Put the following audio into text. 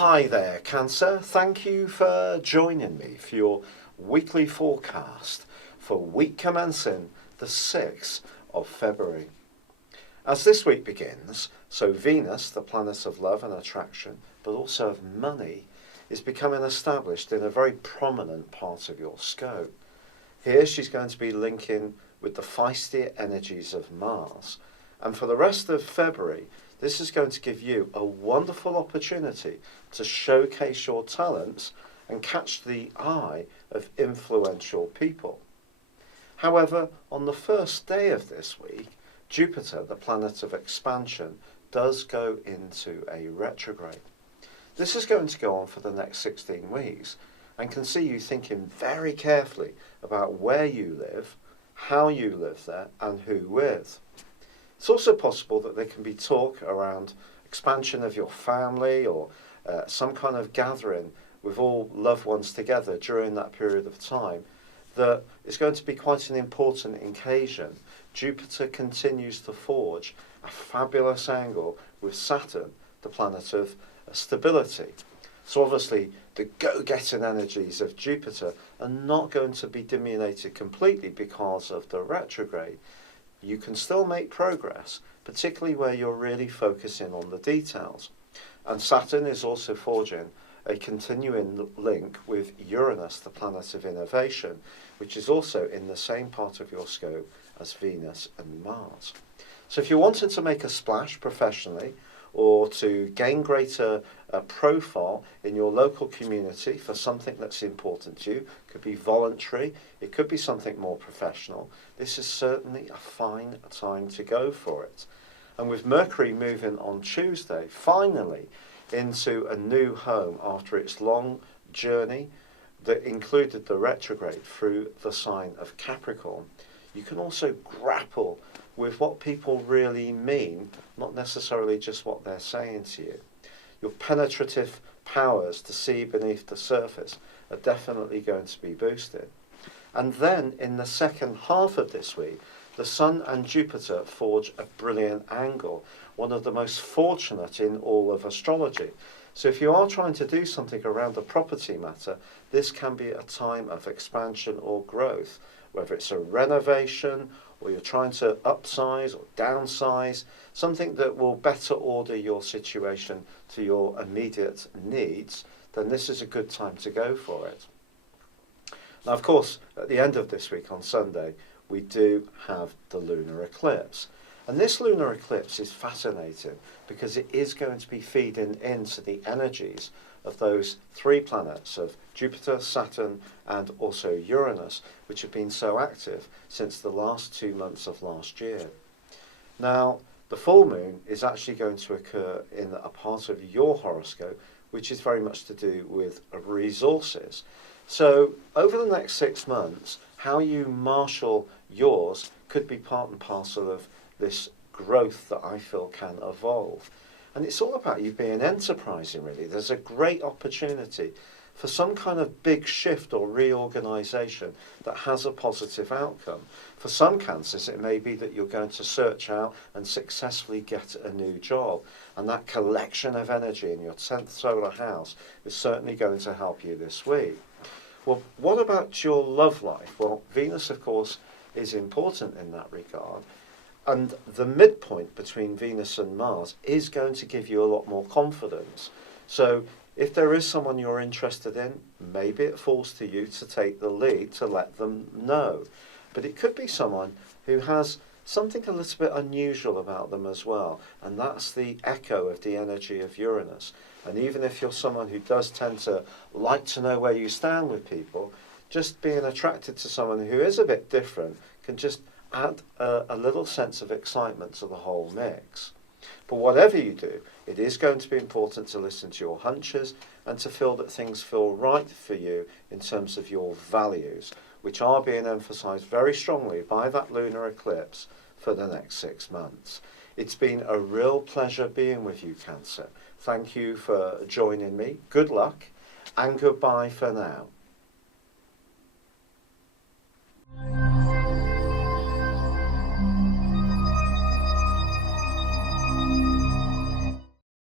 Hi there, Cancer. Thank you for joining me for your weekly forecast for week commencing the 6th of February. As this week begins, so Venus, the planet of love and attraction, but also of money, is becoming established in a very prominent part of your scope. Here she's going to be linking with the feisty energies of Mars. And for the rest of February, this is going to give you a wonderful opportunity to showcase your talents and catch the eye of influential people. However, on the first day of this week, Jupiter, the planet of expansion, does go into a retrograde. This is going to go on for the next 16 weeks and can see you thinking very carefully about where you live, how you live there, and who with. It's also possible that there can be talk around expansion of your family or some kind of gathering with all loved ones together during that period of time that is going to be quite an important occasion. Jupiter continues to forge a fabulous angle with Saturn, the planet of stability. So obviously the go-getting energies of Jupiter are not going to be diminuted completely because of the retrograde. You can still make progress, particularly where you're really focusing on the details. And Saturn is also forging a continuing link with Uranus, the planet of innovation, which is also in the same part of your scope as Venus and Mars. So if you're wanting to make a splash professionally, or to gain greater profile in your local community for something that's important to you, it could be voluntary, it could be something more professional, this is certainly a fine time to go for it. And with Mercury moving on Tuesday, finally into a new home after its long journey that included the retrograde through the sign of Capricorn, you can also grapple with what people really mean, not necessarily just what they're saying to you. Your penetrative powers to see beneath the surface are definitely going to be boosted. And then in the second half of this week, the Sun and Jupiter forge a brilliant angle, one of the most fortunate in all of astrology. So if you are trying to do something around the property matter, this can be a time of expansion or growth, whether it's a renovation or you're trying to upsize or downsize, something that will better order your situation to your immediate needs, then this is a good time to go for it. Now, of course, at the end of this week on Sunday, we do have the lunar eclipse. And this lunar eclipse is fascinating because it is going to be feeding into the energies of those three planets of Jupiter, Saturn, and also Uranus, which have been so active since the last 2 months of last year. Now, the full moon is actually going to occur in a part of your horoscope, which is very much to do with resources. So, over the next 6 months, how you marshal yours could be part and parcel of this growth that I feel can evolve. And it's all about you being enterprising, really. There's a great opportunity for some kind of big shift or reorganisation that has a positive outcome. For some cancers, it may be that you're going to search out and successfully get a new job. And that collection of energy in your 10th solar house is certainly going to help you this week. Well, what about your love life? Well, Venus, of course, is important in that regard. And the midpoint between Venus and Mars is going to give you a lot more confidence. So if there is someone you're interested in, maybe it falls to you to take the lead to let them know. But it could be someone who has something a little bit unusual about them as well. And that's the echo of the energy of Uranus. And even if you're someone who does tend to like to know where you stand with people, just being attracted to someone who is a bit different can just add a little sense of excitement to the whole mix. But whatever you do, it is going to be important to listen to your hunches and to feel that things feel right for you in terms of your values, which are being emphasised very strongly by that lunar eclipse for the next 6 months. It's been a real pleasure being with you, Cancer. Thank you for joining me. Good luck and goodbye for now.